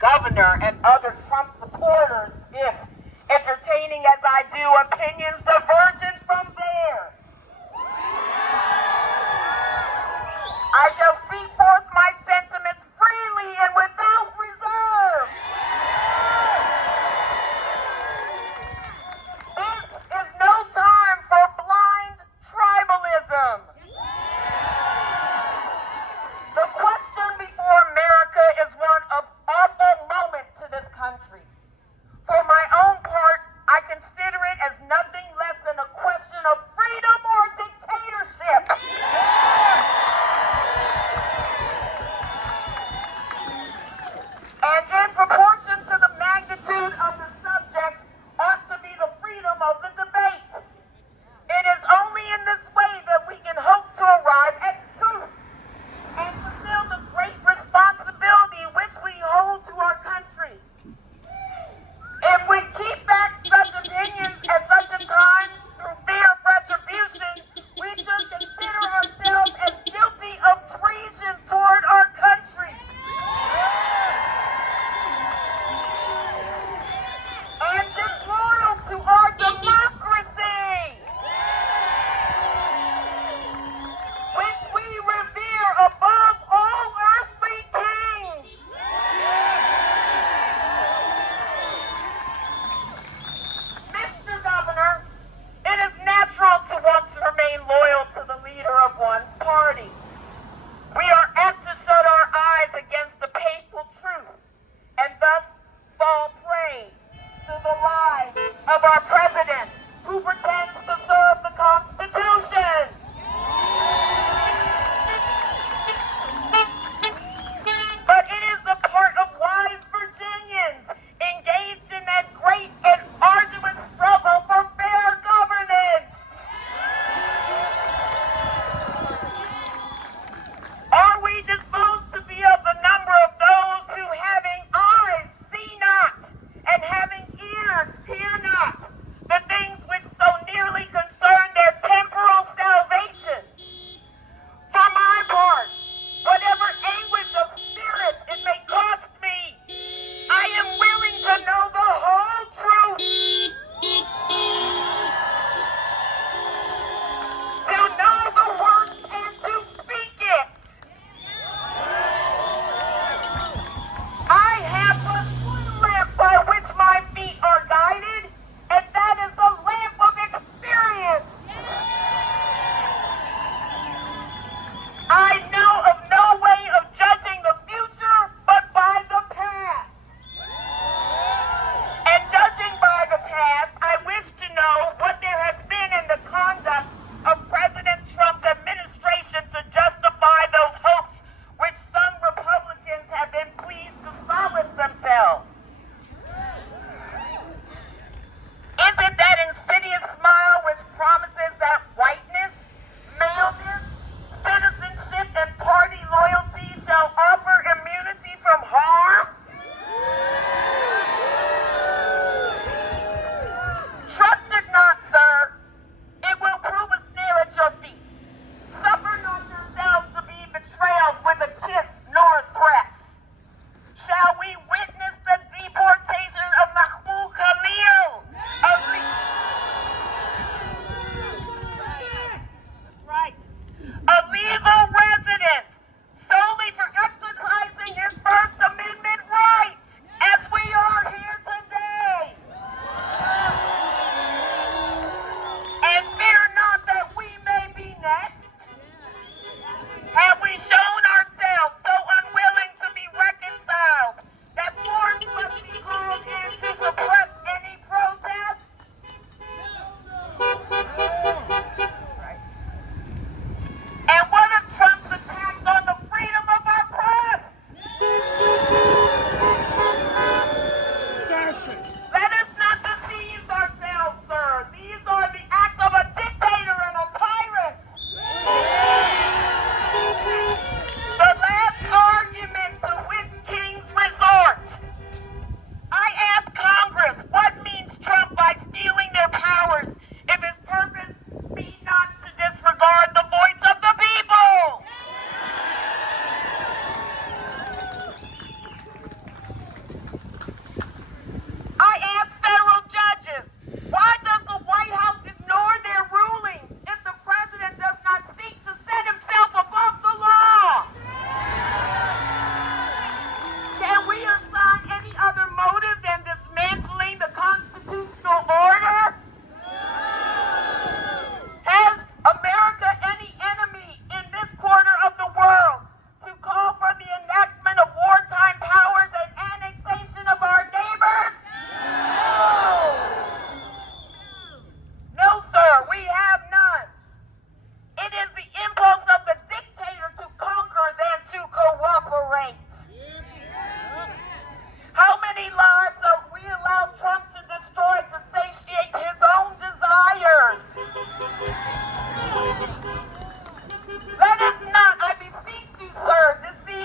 governor and other Trump supporters if, entertaining as I do, opinions divergent from theirs. I shall speak forth my sentiments freely and without reserve. This is no time for blind tribalism. The question before America is one of awful moment to this country. For my own part, I consider it as nothing less than a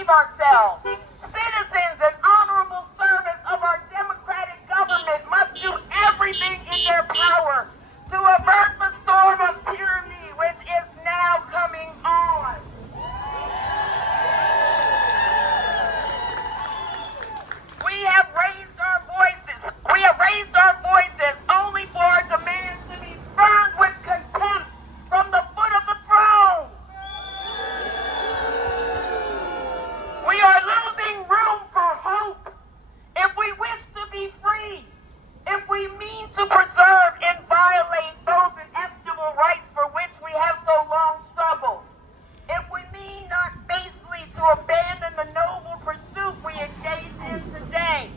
deceive ourselves. Citizens in honorable service of our democratic government must do everything in their power to avert the storm of tyranny which is now coming on. We have raised our voices only for our demands to be spurned with contempt from the foot of the throne. We are losing room for hope. If we wish to be free, if we mean to preserve and violate those inestimable rights for which we have so long struggled, if we mean not basely to abandon the noble pursuit we engage in today,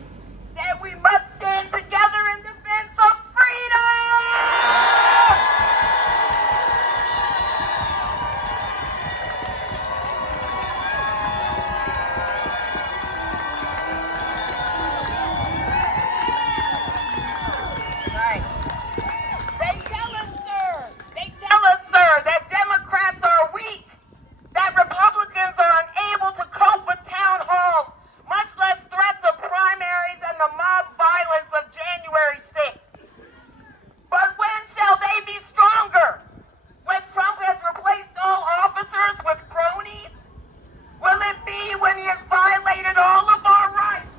then we must stand together in defense of freedom! Right. They tell us, sir, that Democrats are weak, that Republicans are unable to cope with town halls, much less threats of primaries and the mob violence of January 6th. But when shall they be stronger? When Trump has replaced all officers with cronies? Will it be when he has violated all of our rights?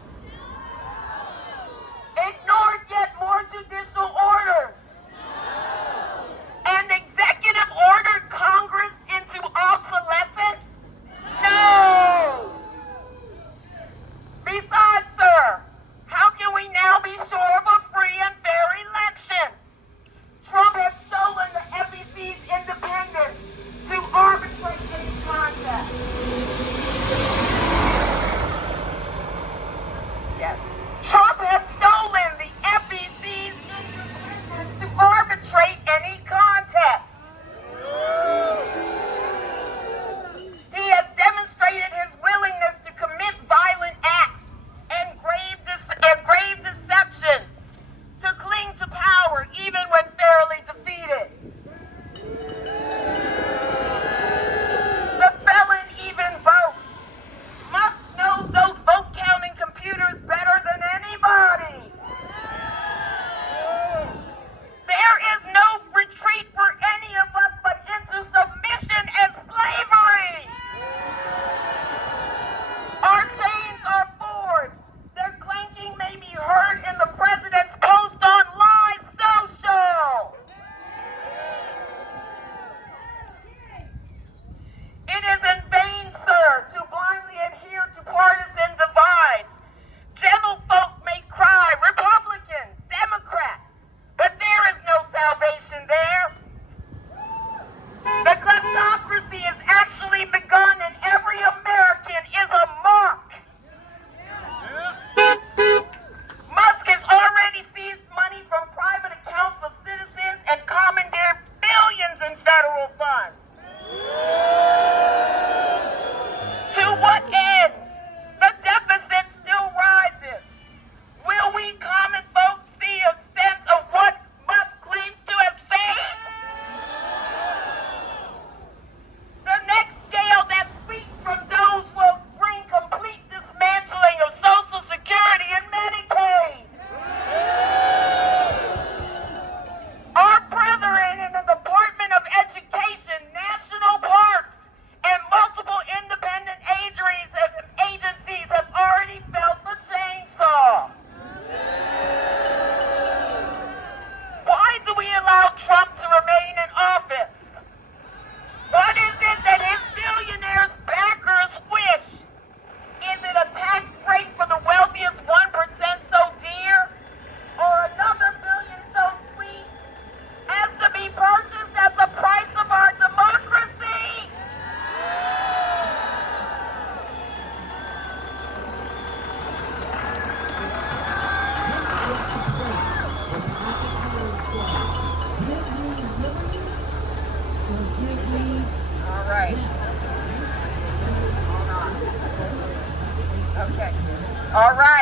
Ignored yet more judicial orders? And executive ordered Congress into obsolescence? No! Besides, sir, how can we now be sure of a free and fair election? Trump has stolen the FEC's independence to arbitrate any contest. Yes. Trump has stolen the FEC's independence to arbitrate any contest. He has demonstrated his willingness to commit violent acts and grave deceptions, to cling to power even when fairly defeated. The felon even votes. Musk knows those vote counting computers better than anybody. There is no retreat for any of us but into submission and slavery. Our chains are forged. Their clanking may be heard in the president's post on Live Social. It is in vain, sir, to blindly adhere to partisan divides. Gentle folk may cry, Republican, Democrat, but there is no salvation there. The kleptocracy has actually begun and every American is a mark. Musk has already seized money from private accounts of citizens and commandeered billions in federal funds. To what ends? The deficit still rises. Will we common folks see a sense of what Musk claims to have saved? The next scale that speaks from those will bring complete dismantling of Social Security and Medicaid. Our brethren in the Department of Education, national parks, and multiple independent agencies have already felt the chainsaw. Why do we allow Trump to remain in office? What is it that his billionaires' backers wish? Is it a tax break for the wealthiest 1% so dear? Or another billion so sweet as to be purchased at the price of our democracy? All right. Hold on. Okay. All right.